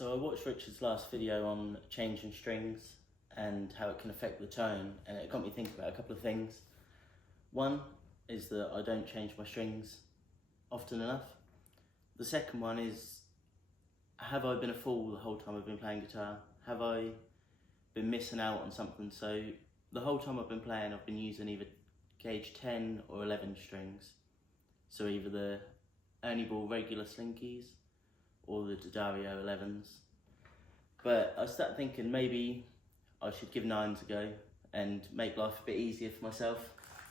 So I watched Richard's last video on changing strings and how it can affect the tone, and it got me thinking about a couple of things. One is that I don't change my strings often enough. The second one is, have I been a fool the whole time I've been playing guitar? Have I been missing out on something? So the whole time I've been playing, I've been using either gauge 10 or 11 strings. So either the Ernie Ball regular slinkies or the D'Addario 11s. But I started thinking maybe I should give 9s a go and make life a bit easier for myself.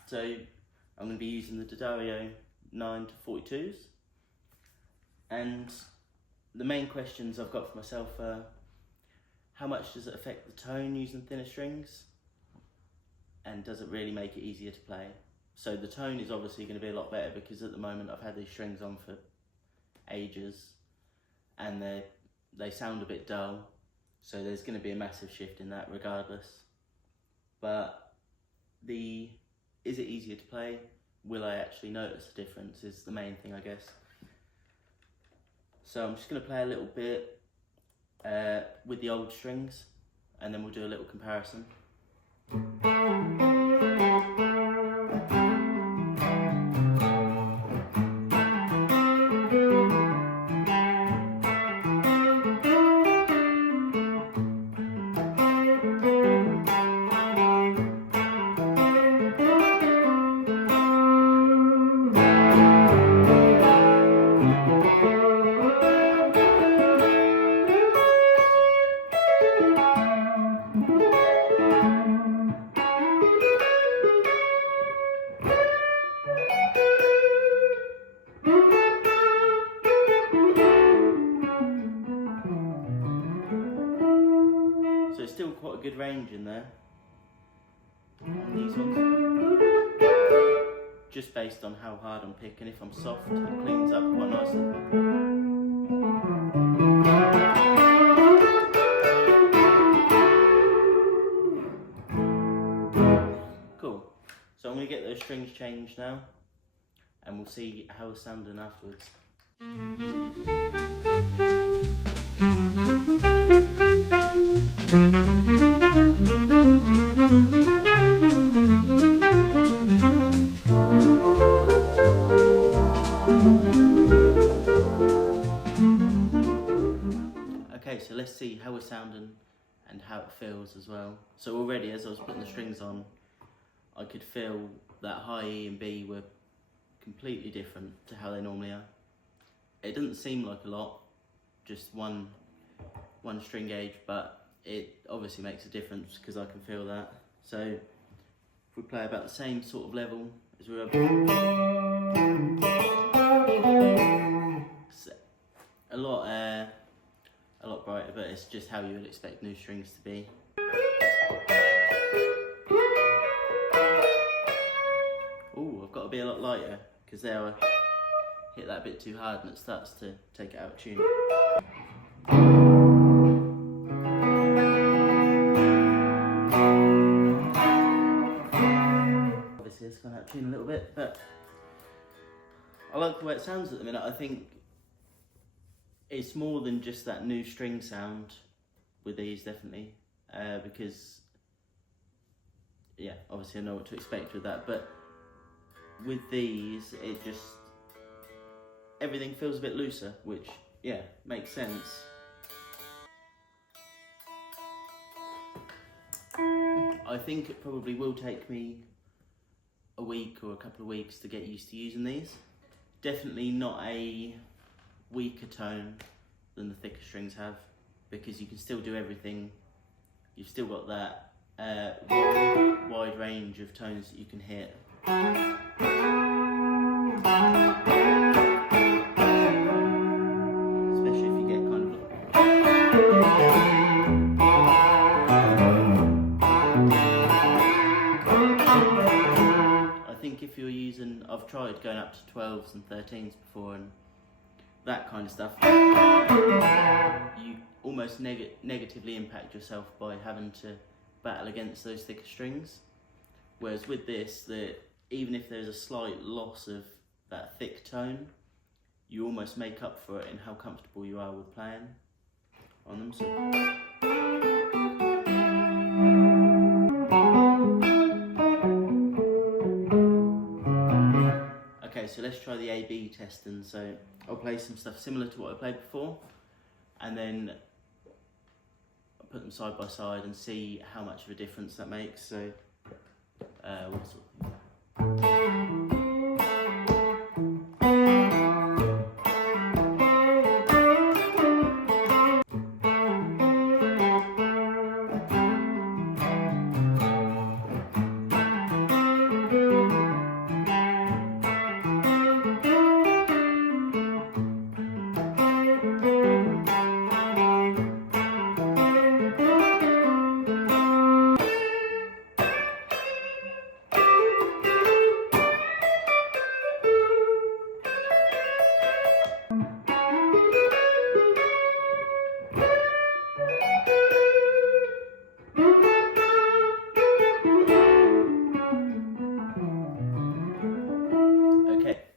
So I'm going to be using the D'Addario 9 to 42s. And the main questions I've got for myself are, how much does it affect the tone using thinner strings? And does it really make it easier to play? So the tone is obviously going to be a lot better because at the moment I've had these strings on for ages and they sound a bit dull. So there's going to be a massive shift in that regardless. But is it easier to play? Will I actually notice a difference is the main thing, I guess. So I'm just going to play a little bit with the old strings and then we'll do a little comparison. So it's still quite a good range in there on these ones, just based on how hard I'm picking. If I'm soft, it cleans up quite nicely. Cool. So I'm going to get those strings changed now and we'll see how it's sounding afterwards. Okay, so let's see how we're sounding and how it feels as well. So already as I was putting the strings on, I could feel that high E and B were completely different to how they normally are. It doesn't seem like a lot, just one string gauge, but it obviously makes a difference because I can feel that. So if we play about the same sort of level as we were, it's a lot brighter, but it's just how you would expect new strings to be. Oh, I've got to be a lot lighter because there I hit that a bit too hard and it starts to take it out of tune. Obviously it's gone out of tune a little bit, but I like the way it sounds at the minute. I think it's more than just that new string sound with these, definitely, because yeah, obviously I know what to expect with that, but with these it just, everything feels a bit looser, which yeah, makes sense. I think it probably will take me a week or a couple of weeks to get used to using these. Definitely not a weaker tone than the thicker strings have, because you can still do everything. You've still got that wide range of tones that you can hit. Especially if you get kind of I think if you're using, I've tried going up to 12s and 13s before, and that kind of stuff, you almost negatively impact yourself by having to battle against those thicker strings. Whereas with this, even if there's a slight loss of that thick tone, you almost make up for it in how comfortable you are with playing. on them. So. Okay, so let's try the A-B testing. So I'll play some stuff similar to what I played before, and then I'll put them side by side and see how much of a difference that makes. So what sort of thing?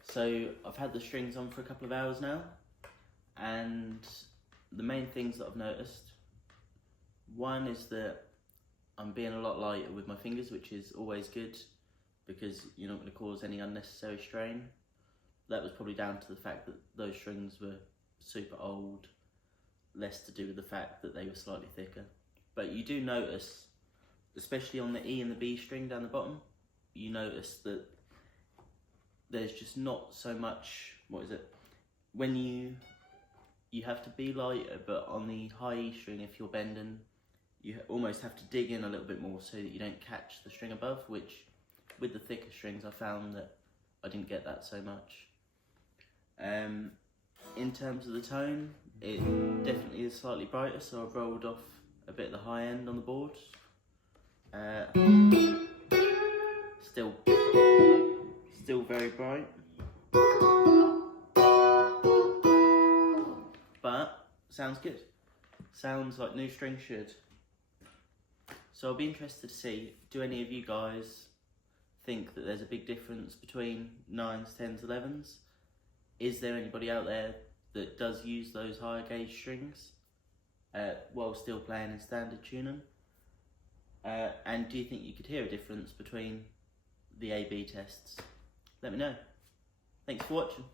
So I've had the strings on for a couple of hours now, and the main things that I've noticed, one is that I'm being a lot lighter with my fingers, which is always good because you're not going to cause any unnecessary strain. That was probably down to the fact that those strings were super old, less to do with the fact that they were slightly thicker. But you do notice, especially on the E and the B string down the bottom, you notice that there's just not so much, when you have to be lighter, but on the high E string, if you're bending, you almost have to dig in a little bit more so that you don't catch the string above, which with the thicker strings I found that I didn't get that so much. In terms of the tone, it definitely is slightly brighter, so I've rolled off a bit of the high end on the board. Still very bright, but sounds good. Sounds like new string should. So I'll be interested to see, do any of you guys think that there's a big difference between 9s, 10s, 11s? Is there anybody out there that does use those higher gauge strings while still playing in standard tuning? And do you think you could hear a difference between the A-B tests? Let me know. Thanks for watching.